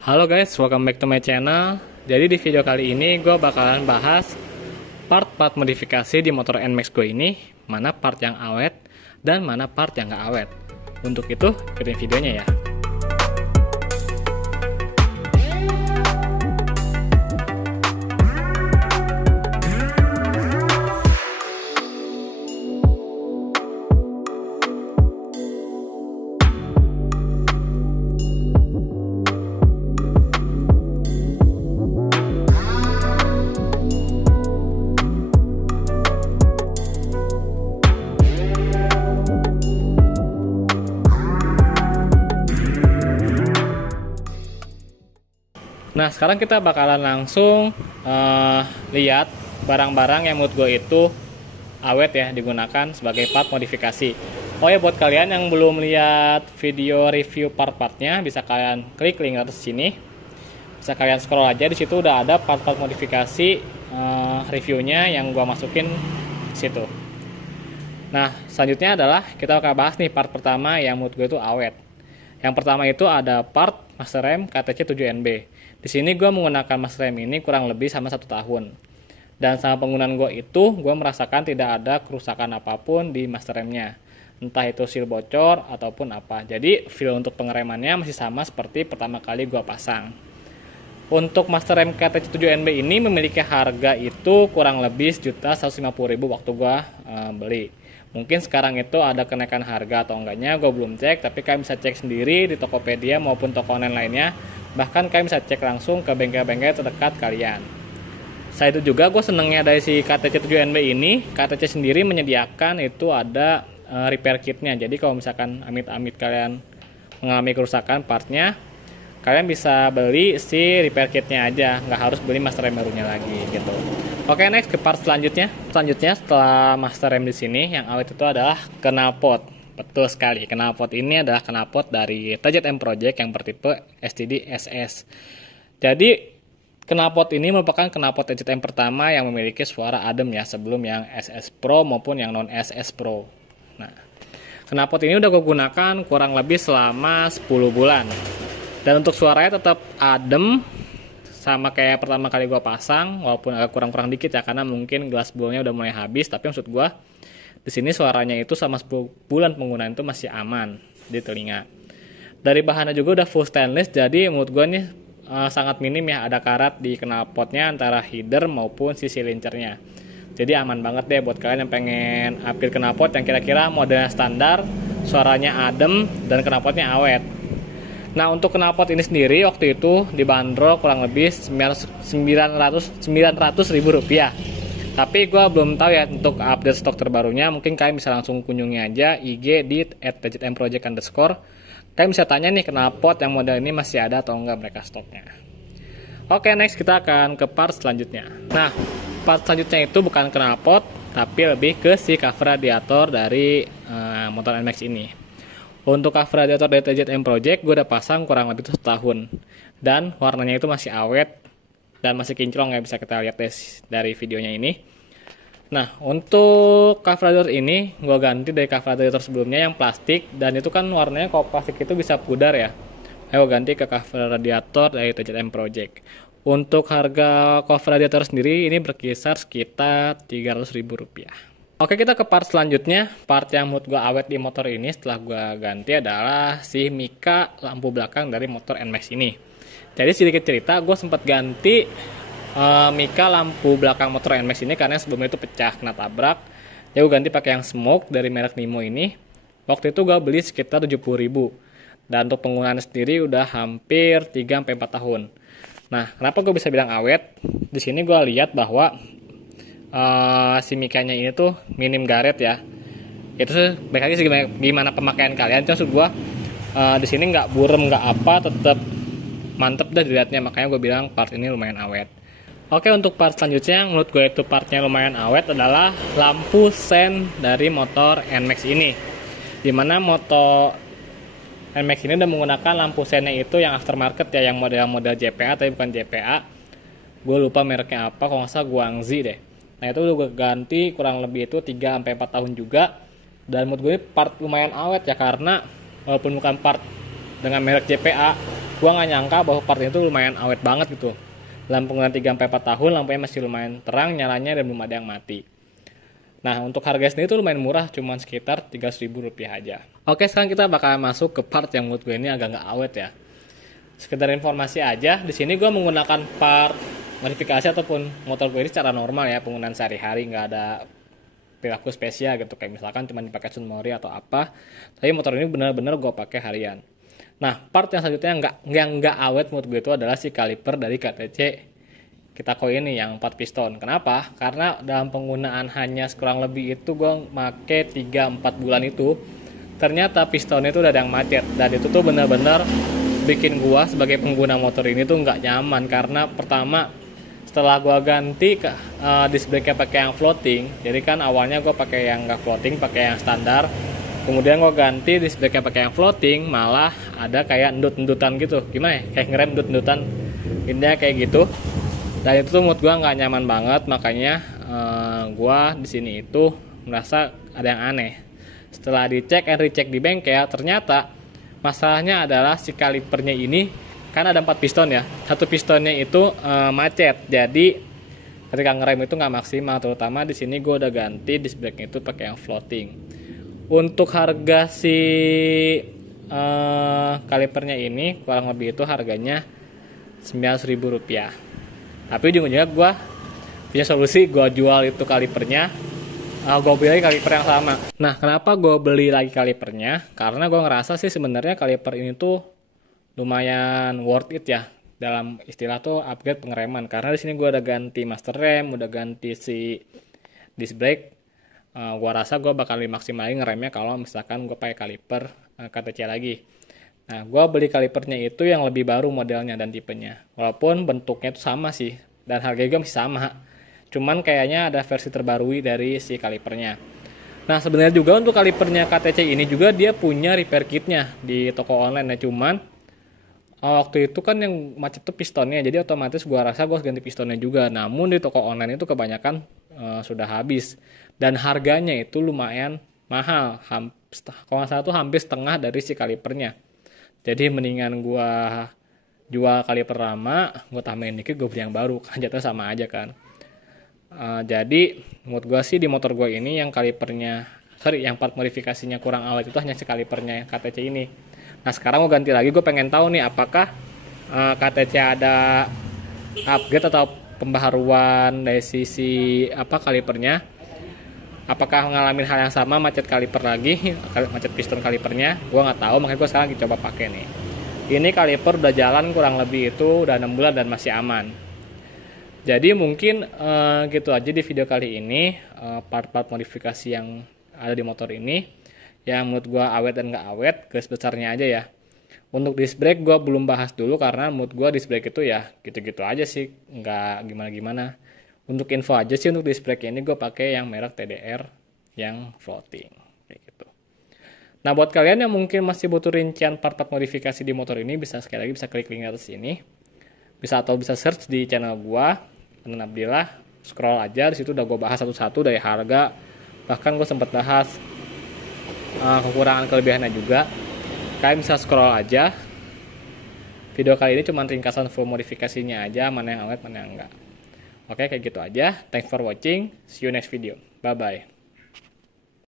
Halo guys, welcome back to my channel. Jadi di video kali ini gue bakalan bahas part-part modifikasi di motor NMAX gue ini, mana part yang awet dan mana part yang gak awet. Untuk itu, ikutin videonya ya. Nah, sekarang kita bakalan langsung lihat barang-barang yang menurut gue itu awet ya, digunakan sebagai part modifikasi. Oh ya, buat kalian yang belum lihat video review part-partnya, bisa kalian klik link atas sini. Bisa kalian scroll aja, di situ udah ada part-part modifikasi reviewnya yang gue masukin di situ. Nah, selanjutnya adalah kita akan bahas nih part pertama yang menurut gue itu awet. Yang pertama itu ada part master rem KTC 7NB. Di sini gue menggunakan master rem ini kurang lebih sama 1 tahun. Dan sama penggunaan gue itu, gue merasakan tidak ada kerusakan apapun di master remnya. Entah itu seal bocor ataupun apa. Jadi feel untuk pengeremannya masih sama seperti pertama kali gue pasang. Untuk master rem KTC 7NB ini memiliki harga itu kurang lebih 1.150.000 waktu gue beli. Mungkin sekarang itu ada kenaikan harga atau enggaknya, gue belum cek, tapi kalian bisa cek sendiri di Tokopedia maupun toko online lainnya. Bahkan kalian bisa cek langsung ke bengkel-bengkel terdekat kalian. Selain itu juga gue senengnya dari si KTC 7NB ini, KTC sendiri menyediakan itu ada repair kitnya. Jadi kalau misalkan amit-amit kalian mengalami kerusakan partnya, kalian bisa beli si repair kitnya aja, nggak harus beli master rem barunya lagi gitu. Oke, next ke part selanjutnya. Selanjutnya setelah master rem di sini, yang awet itu adalah knalpot. Betul sekali, knalpot ini adalah knalpot dari TZM Project yang bertipe STD SS. Jadi knalpot ini merupakan knalpot TZM pertama yang memiliki suara adem ya, sebelum yang SS Pro maupun yang non SS Pro. Nah, knalpot ini udah gue gunakan kurang lebih selama 10 bulan. Dan untuk suaranya tetap adem, sama kayak pertama kali gue pasang, walaupun agak kurang-kurang dikit ya, karena mungkin gelas bowlnya udah mulai habis. Tapi maksud gue, di sini suaranya itu sama 10 bulan penggunaan itu masih aman di telinga. Dari bahannya juga udah full stainless, jadi menurut gue nih sangat minim ya ada karat di knalpotnya antara header maupun si silincernya. Jadi aman banget deh buat kalian yang pengen upgrade knalpot yang kira-kira modelnya standar, suaranya adem, dan knalpotnya awet. Nah, untuk knalpot ini sendiri waktu itu dibanderol kurang lebih 900.000 rupiah. Tapi gue belum tahu ya untuk update stok terbarunya. Mungkin kalian bisa langsung kunjungi aja IG di @tzmproject_. Kalian bisa tanya nih knalpot yang model ini masih ada atau enggak mereka stoknya. Oke, next kita akan ke part selanjutnya. Nah, part selanjutnya itu bukan knalpot, tapi lebih ke si cover radiator dari motor NMAX ini. Untuk cover radiator dari TZM Project gue udah pasang kurang lebih 1 tahun. Dan warnanya itu masih awet dan masih kinclong ya, bisa kita lihat dari videonya ini. Nah, untuk cover radiator ini gue ganti dari cover radiator sebelumnya yang plastik, dan itu kan warnanya kalau plastik itu bisa pudar ya. Ayo ganti ke cover radiator dari TZM Project. Untuk harga cover radiator sendiri ini berkisar sekitar 300.000 rupiah. Oke, kita ke part selanjutnya. Part yang menurut gue awet di motor ini setelah gue ganti adalah si mika lampu belakang dari motor NMAX ini. Jadi sedikit cerita, gue sempat ganti mika lampu belakang motor NMAX ini karena sebelumnya itu pecah kena tabrak. Jadi gue ganti pakai yang smoke dari merek Nimo ini. Waktu itu gue beli sekitar 70.000. Dan untuk penggunaan sendiri udah hampir 3-4 tahun. Nah, kenapa gue bisa bilang awet? Di sini gue lihat bahwa si mikanya ini tuh minim garet ya. Itu sih baik lagi gimana pemakaian kalian. Cuma maksud gue di sini nggak burem nggak apa, tetap mantep dah dilihatnya. Makanya gue bilang part ini lumayan awet. Oke, untuk part selanjutnya yang menurut gue itu partnya lumayan awet adalah lampu sen dari motor NMAX ini. Dimana motor NMAX ini udah menggunakan lampu sennya itu yang aftermarket ya, yang model-model JPA tapi bukan JPA. Gue lupa mereknya apa, kalau nggak salah Guangxi deh. Nah, itu udah gue ganti kurang lebih itu 3-4 tahun juga. Dan menurut gue part lumayan awet ya, karena walaupun bukan part dengan merek JPA, Gua nggak nyangka bahwa part itu lumayan awet banget gitu. Dalam penggunaan 3-4 tahun lampunya masih lumayan terang nyalanya dan belum ada yang mati. Nah, untuk harga sendiri itu lumayan murah, cuman sekitar Rp300.000 aja. Oke, sekarang kita bakal masuk ke part yang menurut gue ini agak nggak awet ya. Sekedar informasi aja, di sini gue menggunakan part modifikasi ataupun motor gue ini secara normal ya, penggunaan sehari-hari, nggak ada perilaku spesial gitu, kayak misalkan cuma dipakai sunmori atau apa. Tapi motor ini benar-benar gue pakai harian. Nah, part yang selanjutnya nggak awet menurut gue itu adalah si kaliper dari KTC Kitaco ini yang 4 piston. Kenapa? Karena dalam penggunaan hanya kurang lebih itu gue make 3-4 bulan itu, ternyata pistonnya itu udah ada yang macet. Dan itu tuh bener-bener bikin gue sebagai pengguna motor ini tuh nggak nyaman. Karena pertama, setelah gue ganti disc brake-nya pakai yang floating, jadi kan awalnya gue pakai yang nggak floating, pakai yang standar. Kemudian gue ganti disc brake-nya pakai yang floating, malah ada kayak endut-endutan gitu. Gimana ya? Kayak ngerem endut-endutan. Intinya kayak gitu. Dan itu tuh menurut gue nggak nyaman banget, makanya gue di sini itu merasa ada yang aneh. Setelah dicek and recheck di bengkel, ternyata masalahnya adalah si kalipernya ini kan ada 4 piston ya. Satu pistonnya itu macet, jadi ketika ngerem itu nggak maksimal. Terutama di sini gue udah ganti disc brake itu pakai yang floating. Untuk harga si kalipernya ini kurang lebih itu harganya Rp900.000. Tapi ujung-ujungnya gue punya solusi, gue jual itu kalipernya, gue beli lagi kaliper yang sama. Nah, kenapa gue beli lagi kalipernya? Karena gue ngerasa sih sebenarnya kaliper ini tuh lumayan worth it ya, dalam istilah tuh upgrade pengereman. Karena di sini gue udah ganti master rem, udah ganti si disc brake. Gue rasa gue bakal maksimalin ngeremnya kalau misalkan gue pakai kaliper KTC lagi. Nah, gue beli kalipernya itu yang lebih baru modelnya dan tipenya. Walaupun bentuknya itu sama sih, dan harganya juga masih sama. Cuman kayaknya ada versi terbarui dari si kalipernya. Nah, sebenarnya juga untuk kalipernya KTC ini juga dia punya repair kitnya di toko online. Nah, cuman waktu itu kan yang macet tuh pistonnya, jadi otomatis gue rasa gue harus ganti pistonnya juga. Namun di toko online itu kebanyakan sudah habis. Dan harganya itu lumayan mahal. Kalau nggak salah tuh hampir setengah dari si kalipernya. Jadi mendingan gue jual kaliper lama, gue tambahin dikit, gue beli yang baru, kan jatuhnya sama aja kan. Jadi menurut gue sih di motor gue ini yang kalipernya, yang part modifikasinya kurang awet itu hanya si kalipernya yang KTC ini. Nah, sekarang gue ganti lagi, gue pengen tahu nih apakah KTC ada upgrade atau pembaharuan dari sisi kalipernya. Apakah ngalamin hal yang sama, macet kaliper lagi, macet piston kalipernya? Gue nggak tahu, makanya gue sekarang lagi coba pakai nih. Ini kaliper udah jalan kurang lebih itu udah 6 bulan dan masih aman. Jadi mungkin gitu aja di video kali ini, part-part modifikasi yang ada di motor ini, yang menurut gue awet dan nggak awet, garis besarnya aja ya. Untuk disc brake gue belum bahas dulu karena menurut gue disc brake itu ya gitu-gitu aja sih, nggak gimana-gimana. Untuk info aja sih, untuk disc brake ini gue pakai yang merek TDR yang floating kayak gitu. Nah, buat kalian yang mungkin masih butuh rincian part-part modifikasi di motor ini, bisa sekali lagi bisa klik link atas sini. Bisa search di channel gue, Adnan Abdillah, scroll aja, di situ udah gue bahas satu-satu dari harga. Bahkan gue sempat bahas kekurangan kelebihannya juga. Kalian bisa scroll aja. Video kali ini cuma ringkasan full modifikasinya aja, mana yang awet, mana yang enggak. Oke, kayak gitu aja. Thanks for watching. See you next video. Bye-bye.